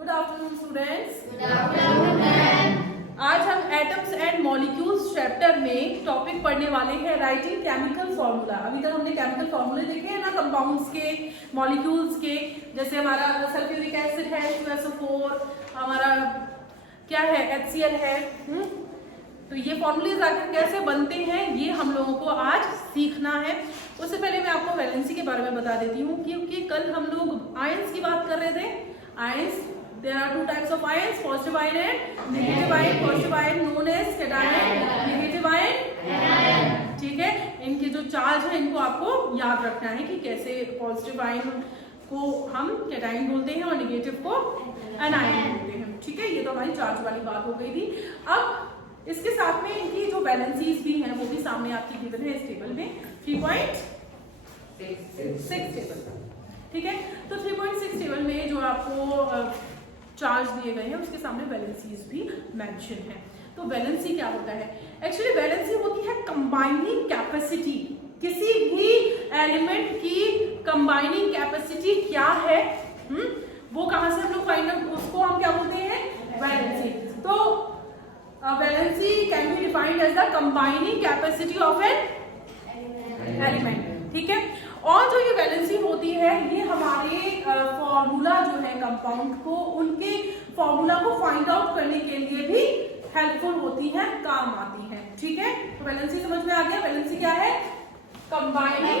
Good afternoon students. Good afternoon ma'am. आज हम atoms and molecules chapter में topic पढ़ने वाले हैं राइटिंग केमिकल फॉर्मूला। अभी तक हमने केमिकल फॉर्मूले देखे हैं ना, कंपाउंड्स के, मॉलिक्यूल्स के। जैसे हमारा सल्फ्यूरिक एसिड है H2SO4, हमारा क्या है HCl है। तो ये फॉर्मूलेज आखिर कैसे बनते हैं ये हम लोगों को आज सीखना है। उससे पहले मैं आपको वैलेंसी के बारे में बता देती हूँ, क्योंकि कल हम लोग आयंस की बात कर रहे थे। Ions, there are two types of ions, positive ion and negative ion। positive ion known as cation, negative ion, ठीक है। इनके जो चार्ज है इनको आपको याद रखना है कि कैसे पॉजिटिव आयन को हम कैटायन बोलते हैं और नेगेटिव को एनायन बोलते हैं, ठीक है। ये तो हमारी चार्ज वाली बात हो गई थी। अब इसके साथ में इनकी जो बैलेंसीज भी हैं वो भी सामने आपकी गिवन है इस टेबल में, 3.6 टेबल, ठीक है। तो 3.6 टेबल में जो आपको चार्ज दिए गए हैं उसके सामने वैलेंसीज भी मेंशन है। तो वैलेंसी क्या होता है? एक्चुअली वैलेंसी होती है कंबाइनिंग कैपेसिटी। किसी भी एलिमेंट की कंबाइनिंग कैपेसिटी क्या है, वो कहां से हम लोग फाइंड आउट, उसको हम क्या बोलते हैं? वैलेंसी। तो valency can be defined as the combining capacity of an element, ठीक है। और जो ये वैलेंसी होती है ये हमारे फॉर्मूला जो है कंपाउंड को, उनके फॉर्मूला को फाइंड आउट करने के लिए भी हेल्पफुल होती है, काम आती है, ठीक है। तो वैलेंसी समझ में आ गया? वैलेंसी क्या है? कंबाइनिंग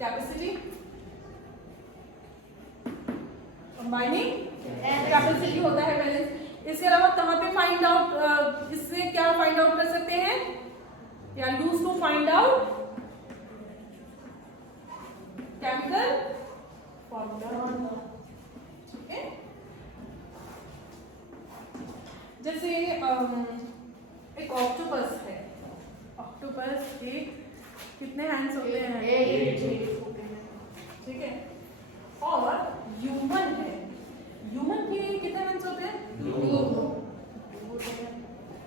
कैपेसिटी, कंबाइनिंग कैपेसिटी होता है वैलेंस। इसके अलावा कहां पे फाइंड आउट, इससे क्या फाइंड आउट कर सकते हैं? या use to find out chemical formula, ठीक है। जैसे एक ऑक्टोपस है। ऑक्टोपस के कितने हैंड्स होते हैं? 8 होते हैं, ठीक है। और ह्यूमन है, ह्यूमन के कितने हैंड्स होते हैं? 2।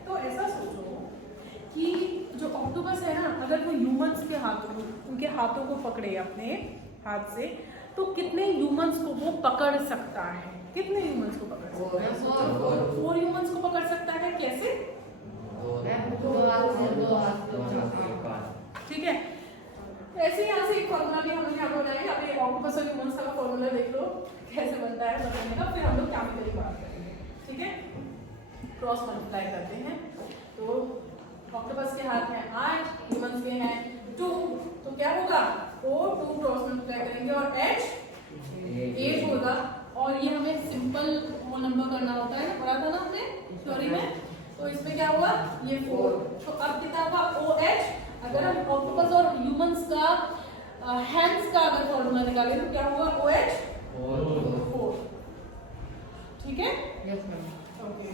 तो ऐसा सोचो कि जो ऑक्टोपस है ना, अगर वो ह्यूमंस के हाथों, उनके हाथों को पकड़े अपने हाथ से, तो कितने ह्यूमंस को वो पकड़ सकता है? कितने ह्यूमंस को पकड़ सकता है? 4 ह्यूमंस को पकड़ सकता है। कैसे? 2 ठीक है। ऐसे यहाँ से एक फॉर्मूला भी हम लोग यहाँ पर बनाएंगे। अपने ऑक्टोपस और ह्यूमंस का फॉर्मूला देख लो कैसे बनता है बताने का, फिर हम लोग केमिकल की बात करेंगे, ठीक है। क्रॉस मल्टीप्लाई करते हैं। तो ऑक्टोपस के हाथ में 8, ह्यूमंस के हैं 2, तो क्या होगा? वो 2 क्रॉस मल्टीप्लाई करेंगे और H 8 होगा। और ये हमें सिंपल वो नंबर करना होता है, पढ़ा था ना हमने थ्योरी में। तो इसमें क्या हुआ? ये 4। तो अब कितना हुआ? OH। अगर हम ऑक्टोपस और ह्यूमंस का हैंड्स का अगर फॉर्मूला निकालें तो क्या होगा? OH 4, ठीक है। Yes ma'am. ओके,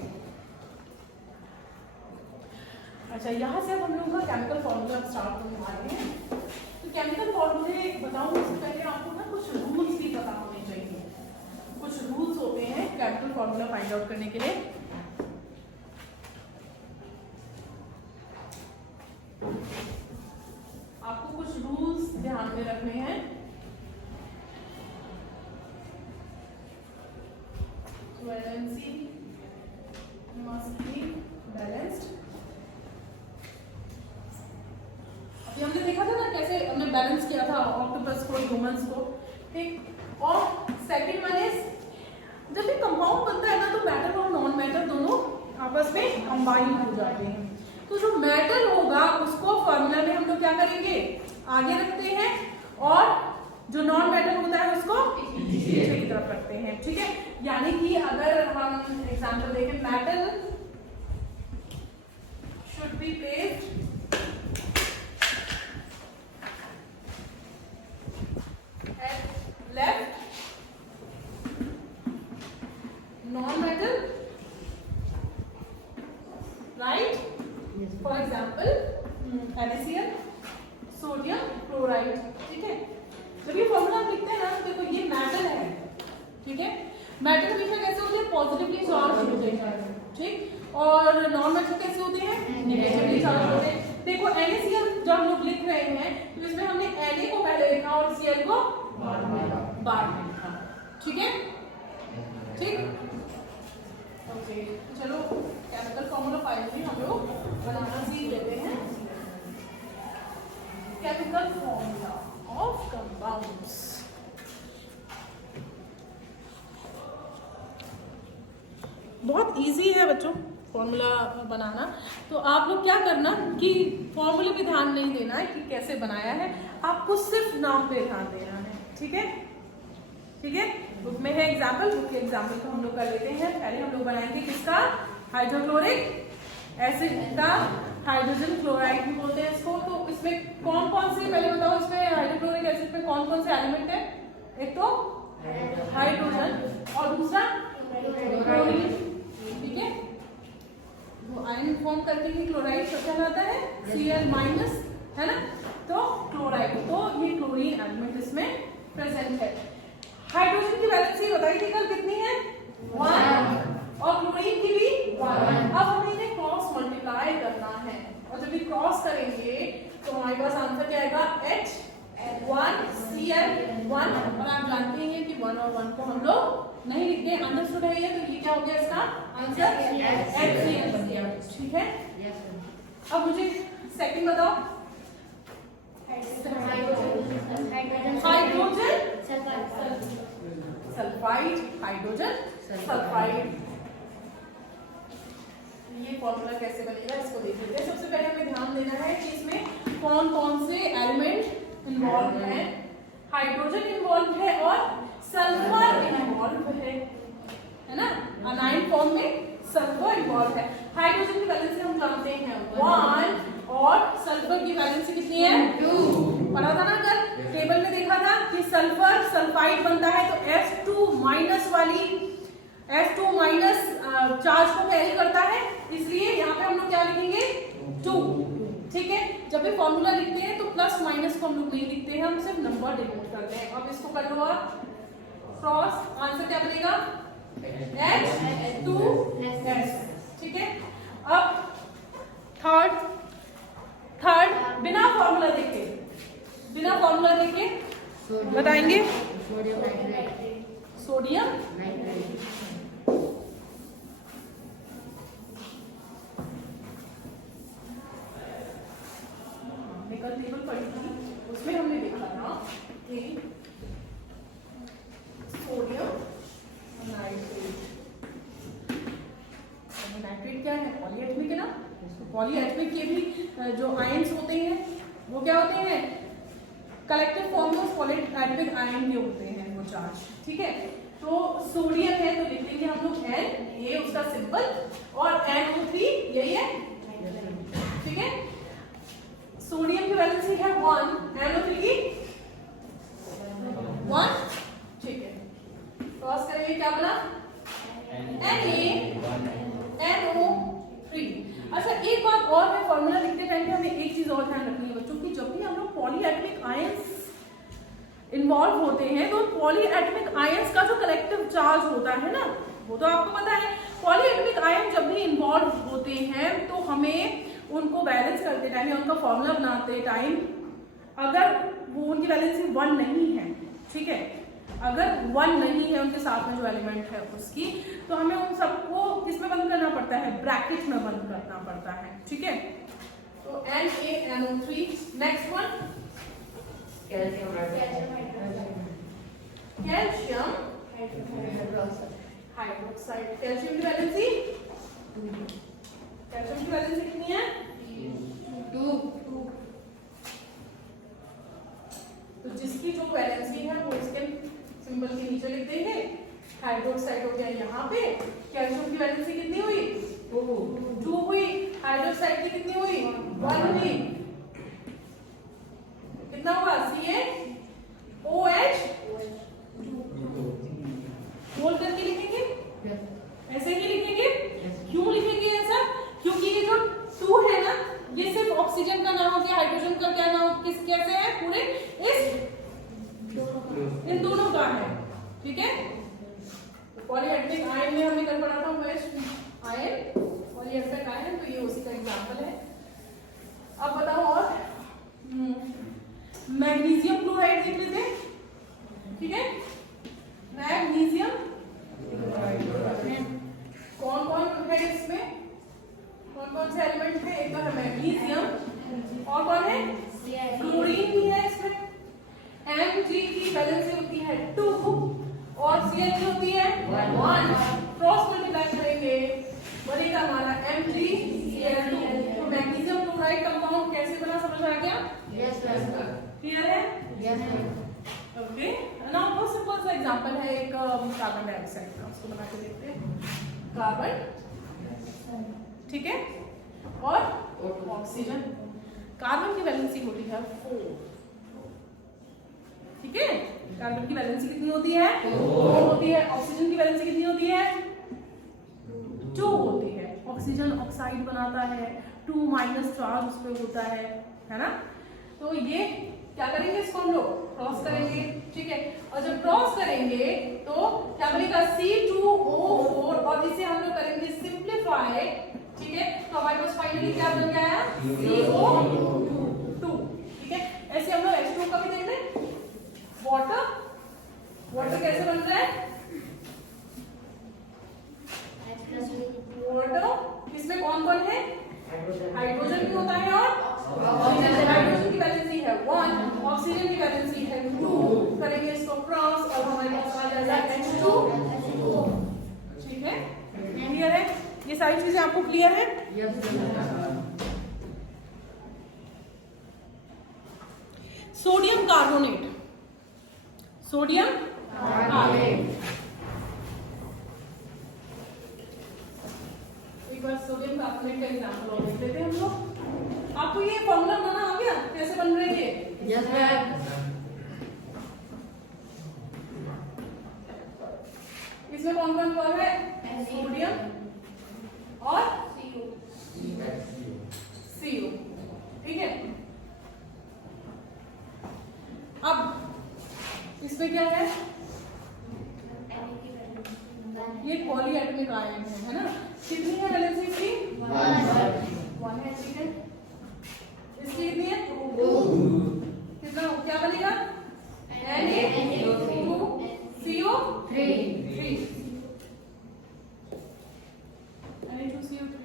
अच्छा यहाँ से अब हम लोग का केमिकल फॉर्मूला स्टार्ट करने वाले हैं। तो केमिकल फॉर्मूले बताऊं उससे पहले आपको ना कुछ रूल्स भी पता होने चाहिए। कुछ रूल्स होते हैं केमिकल फॉर्मूला फाइंड आउट करने के लिए। आपको कुछ रूल्स ध्यान में रखने हैं। Valency must be balanced. अभी हमने देखा था ना कैसे हमने बैलेंस किया था ऑक्टोपस को, ह्यूमंस को, ठीक। और सेकंड वन इज, जब भी कंपाउंड बनता है ना तो मेटल और नॉन मेटल दोनों आपस में कंबाइन हो जाते हैं। तो जो मेटल होगा उसको फॉर्मूला में हम लोग क्या करेंगे? आगे रखते हैं, और जो नॉन मेटल होता है उसको पीछे की तरफ रखते हैं, ठीक है। यानी कि अगर हम एग्जांपल देखें, metal should be placed at left, non-metal right। For example, NaCl, sodium chloride, ठीक है। जब ये फॉर्मूला हम लिखते हैं ना, देखो ये मेटल है, ठीक है। मेटल हमेशा कैसे होते हैं? पॉजिटिवली चार्ज होते हैं, ठीक। और नॉन मेटल कैसे होते हैं? नेगेटिवली चार्ज होते हैं। देखो NaCl जब हम लोग लिख रहे हैं तो इसमें हमने Na को पहले लिखा और Cl को बार में लिखा, ठीक है, ठीक, ओके। चलो केमिकल फॉर्मूला फाइनली हम लोग बनाना सीख लेते हैं। Chemical formula of compounds. बहुत इजी है बच्चों फॉर्मूला बनाना। तो आप लोग क्या करना कि फॉर्मूले पे ध्यान नहीं देना है कि कैसे बनाया है, आपको सिर्फ नाम पे ध्यान देना है, ठीक है, ठीक है। बुक में है एग्जाम्पल, बुक के एग्जाम्पल को हम लोग कर लेते हैं। पहले हम लोग बनाएंगे किसका, हाइड्रोक्लोरिक एसिड का, हाइड्रोजन क्लोराइड भी बोलते हैं इसको। तो इसमें कौन कौन से, पहले बताओ इसमें हाइड्रोक्लोरिक एसिड में कौन कौन से एलिमेंट है? एक तो हाइड्रोजन और दूसरा क्लोरीन, ठीक है। वो आयन फॉर्म करके ही क्लोराइड कहलाता है, Cl माइनस, है ना। तो क्लोराइड, तो ये क्लोरीन एलिमेंट इसमें प्रेजेंट है। हाइड्रोजन की वैलेंसी बताई थी कल कितनी है? 1, और क्लोरीन की भी 1। अब हमें इन्हें क्रॉस मल्टीप्लाई करना है, और जब भी क्रॉस करेंगे तो हमारे पास आंसर क्या आएगा? H1Cl1। और आप जानते हैं कि 1 और 1 को हम लोग नहीं लिखते, अंडरस्टूड है ये। तो ये क्या हो गया इसका आंसर? HCl बन गया, ठीक है। अब मुझे सेकंड बताओ। Hydrogen sulphide, hydrogen sulphide. ये फॉर्मूला कैसे बनेगा इसको देख लेते हैं। सबसे पहले हमें ध्यान देना है कि इसमें कौन कौन से एलिमेंट इन्वॉल्व हैं। हाइड्रोजन इन्वॉल्व है और सल्फर इन्वॉल्व है ना। अनाइन फॉर्म में सल्फर इन्वॉल्व है। हाइड्रोजन की वैलेंसी हम जानते हैं 1, और सल्फर की वैलेंसी कितनी है? 2। पढ़ा था ना कल, टेबल में देखा था कि सल्फर सल्फाइड बनता है तो F2 माइनस वाली, F2 माइनस चार्ज को कैरी करता है, इसलिए यहाँ पे हम लोग क्या लिखेंगे? 2, ठीक है। जब भी फॉर्मूला लिखते हैं तो प्लस माइनस को हम लोग नहीं लिखते हैं, हम सिर्फ नंबर डिनोट करते हैं। अब इसको कर लो आप क्रॉस, आंसर क्या बनेगा? H2S, ठीक है। अब थर्ड बिना फॉर्मूला देखे बताएंगे। सोडियम कल टेबल पढ़ी थी, उसमें हमने देखा था कि सोडियम नाइट्रेट क्या है? पॉलीएटमिक है ना। पॉलीएटमिक के भी जो आयंस होते हैं वो क्या होते हैं? कलेक्टिव फॉर्म ऑफ पॉलीएटमिक आयन के होते हैं वो चार्ज, ठीक है। तो सोडियम है तो लिख लेंगे हम लोग N, ये उसका सिंबल, और NO3 यही है, ठीक है। सोडियम की वैलेंसी है 1, NO3 की 1, ठीक है। क्रॉस करेंगे क्या बना? NaNO3। अच्छा एक बात और है, फॉर्मूला लिखते टाइम हमें एक चीज और ध्यान रखनी है बच्चों की, जब भी हम लोग पॉलीएटमिक आयंस इन्वॉल्व होते हैं तो पॉलीएटमिक आयंस का जो कलेक्टिव चार्ज होता है ना, वो तो आपको पता है। पॉलीएटमिक आयन जब भी इन्वॉल्व होते हैं तो हमें उनको बैलेंस करते टाइम या उनका फॉर्मूला बनाते टाइम, अगर वो उनकी वैलेंसी 1 नहीं है, ठीक है, अगर 1 नहीं है उनके साथ में जो एलिमेंट है उसकी, तो हमें उन सबको किसमें बंद करना पड़ता है? ब्रैकेट में बंद करना पड़ता है, ठीक है। तो NaNO3। Next one calcium hydroxide. Calcium की वैलेंसी कितनी है? 2। तो जिसकी जो वैलेंसी है वो इसके सिंबल के नीचे लिख देंगे। हाइड्रोक्साइड हो गया यहाँ पे। कैल्शियम की वैलेंसी कितनी हुई? 2 हुई। हाइड्रोक्साइड की कितनी हुई? 1 हुई। कितना हुआ? CaOH बोल करके लिखेंगे, ऐसे ही लिखेंगे। क्यों लिखेंगे ऐसा? क्योंकि ये जो 2 है ना, ये सिर्फ ऑक्सीजन का नाम हो गया, हाइड्रोजन का क्या नाम, किस कैसे है? पूरे इन दोनों का है, ठीक है। पॉलीएटमिक आयन में हमने कल पढ़ा था वेस्ट आयन, पॉलीएटमिक आयन, तो ये उसी का एग्जांपल है। अब बताओ मैग्नीशियम क्लोराइड देख लेते हैं, ठीक है। मैग्नीशियम कौन कौन है इसमें, कौन कौन से एलिमेंट है? एक तो है मैग्नीशियम और कौन है? क्लोरीन भी है इसमें। Mg की वैलेंसी होती है 2 और Cl होती है 1। क्रॉस मल्टीप्लाई करेंगे बनेगा हमारा MgCl2। तो मैग्नीशियम क्लोराइड कंपाउंड कैसे बना समझ आ गया? Yes, sir. क्लियर है? Yes, sir. ओके। नाउ बहुत सिंपल सा एग्जांपल है एक कार्बन डाइऑक्साइड का, उसको बना के देखते हैं। कार्बन, ठीक है, और ऑक्सीजन। कार्बन की वैलेंसी होती है 4, ठीक है। कार्बन की वैलेंसी कितनी होती है? 4 होती है। ऑक्सीजन की वैलेंसी कितनी होती है? 2 होती है। ऑक्सीजन ऑक्साइड बनाता है, 2- चार्ज उस पर होता है ना। तो ये क्या करेंगे, इसको हम लोग क्रॉस करेंगे, ठीक है। और जब क्रॉस करेंगे तो क्या बनेगा? C2O4 और इसे हम लोग करेंगे सिंप्लीफाई, ठीक है। तो हमारे पास फाइनली क्या बन गया? CO2, ठीक है। ऐसे हम लोग H2O का भी देख लें। वाटर, वाटर कैसे बन रहा है? वाटर, इसमें कौन कौन है? हाइड्रोजन भी होता है और हाइड्रोजन की वैलेंसी है 1, ऑक्सीजन की वैलेंसी है 2। करेंगे इसको क्रॉस और हमारे पास आ जाएगा H2O, ठीक है। क्लियर है? ये सारी चीजें आपको क्लियर है? Yes, sir. Sodium carbonate, sodium carbonate, एक बार सोडियम कार्बोनेट का एग्जांपल और देख लेते हैं हम लोग। आपको ये फॉर्मूला बनाना आ गया कैसे बन रहे हैं ये? Yes, sir. इसमें कौन कौन कौन है? सोडियम और CO, ठीक है। अब इसमें क्या है? ये पॉलीएटमिक आयन है ना। कितनी है वैलेंसी इसकी? 1 है, ठीक है। इसकी कितनी है? 2। कितना क्या बनेगा? Na2CO3। Na2CO3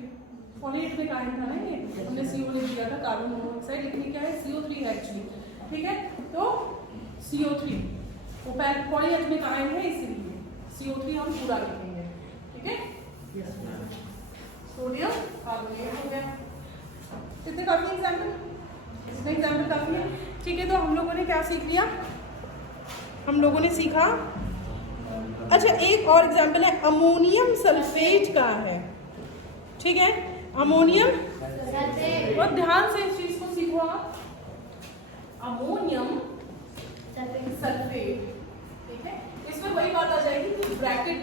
पॉलीएटमिक आयन था ना ये, हमने CO लिख दिया था, कार्बन मोनोऑक्साइड। लिखनी क्या है? CO3 है एक्चुअली, ठीक है। तो CO3 वो पॉलीएटमिक आयन है, इसीलिए CO3 हम पूरा लिखेंगे, ठीक है। सोडियम कार्बोनेट हो गया। कितने काफी एग्जाम्पल? इसमें एग्जाम्पल काफी है, ठीक है। तो हम लोगों ने क्या सीख लिया? हम लोगों ने सीखा, अच्छा एक और एग्जाम्पल है अमोनियम सल्फेट का है, ठीक है। अमोनियम, बहुत ध्यान से इस चीज को सीखो आप। अमोनियम सल्फेट, ठीक है। इसमें वही बात आ जाएगी कि ब्रैकेट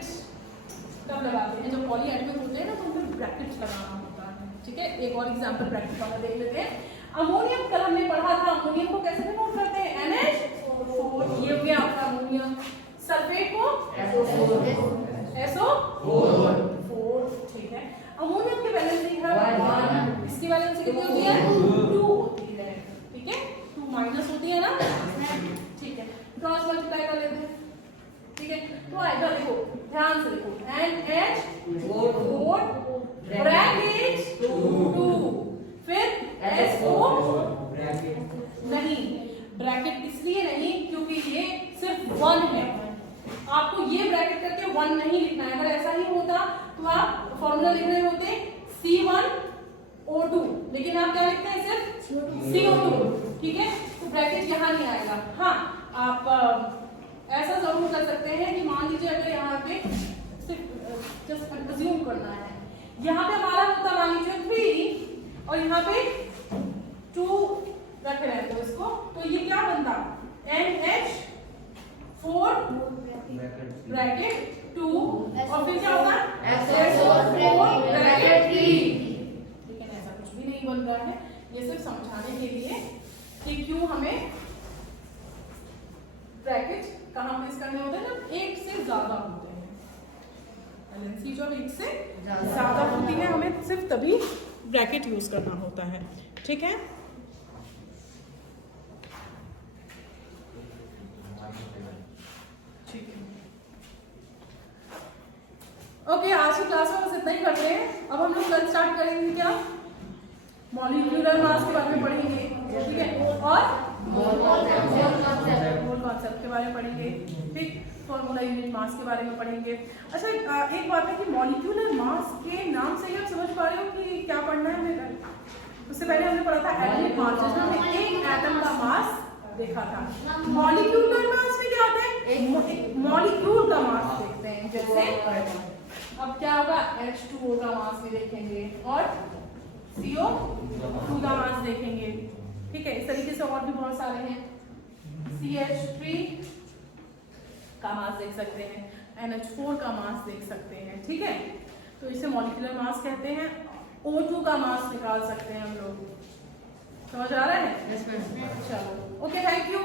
कब लगाते हैं, जब पॉलीएटमिक होते हैं ना तो उनमें ब्रैकेट्स लगाना होता है, ठीक है। एक और एग्जांपल ब्रैकेट वाला देख लेते हैं। अमोनियम कल हमने पढ़ा था, अमोनियम को कैसे डिनोट करते हैं? NH4, ये हो गया आपका अमोनियम। सल्फेट को SO4, ठीक है। अमोनियम की वैलेंसी है 1, इसकी वैलेंसी कितनी होती है? 2 होती है, ठीक है। 2- होती है ना, ठीक है। क्रॉस मल्टीप्लाई कर लेते हैं, ठीक है। तो आएगा, देखो ध्यान से देखो, NH4 ब्रैकेट 2, फिर SO नहीं, ब्रैकेट इसलिए नहीं क्योंकि ये सिर्फ 1 है। आपको ये ब्रैकेट करके 1 नहीं लिखना है। अगर ऐसा ही होता तो आप फॉर्मूला लिख रहे होते C1O2, लेकिन आप क्या लिखते हैं? सिर्फ CO2, ठीक है। तो ब्रैकेट यहाँ नहीं आएगा। हाँ, आप ऐसा जरूर कर सकते हैं कि मान लीजिए अगर यहाँ पे सिर्फ जस्ट अज्यूम करना है, यहाँ पे हमारा होता मान लीजिए 3 और यहाँ पे 2 रख रहे हैं, तो इसको तो ये क्या बनता? NH4 ब्रैकेट 2 और फिर क्या होगा? SO4 ब्रैकेट 3, लेकिन ऐसा कुछ भी नहीं बन रहा है। ये सिर्फ समझाने के लिए कि क्यों हमें ब्रैकेट कहाँ प्लेस करने होते हैं जब एक से ज्यादा होते हैं। वैलेंसी जब एक से ज्यादा होती है हमें सिर्फ तभी ब्रैकेट यूज करना होता है, ठीक है। की क्लास में बस इतना ही करते हैं। अब हम लोग कल स्टार्ट करेंगे क्या, मॉलिक्यूलर मास के बारे में पढ़ेंगे, ठीक है, और मोल कॉन्सेप्ट के बारे में पढ़ेंगे, ठीक, फॉर्मूला यूनिट मास के बारे में पढ़ेंगे। अच्छा एक बात है कि मॉलिक्यूलर मास के नाम से ही आप समझ पा रहे हो कि क्या पढ़ना है हमें। उससे पहले हमने पढ़ा था एटॉमिक मास, जिसमें हमने एक एटम का मास देखा था। मॉलिक्यूलर मास में क्या होता है, एक मॉलिक्यूल का मास देखते हैं। जैसे अब क्या होगा, H2O का मास भी देखेंगे और CO2 का मास देखेंगे, ठीक है। इस तरीके से और भी बहुत सारे हैं, CH3 का मास देख सकते हैं, NH4 का मास देख सकते हैं, ठीक है। तो इसे मॉलिक्यूलर मास कहते हैं। O2 का मास निकाल सकते हैं हम लोग, समझ आ रहा है? चलो, ओके, थैंक यू।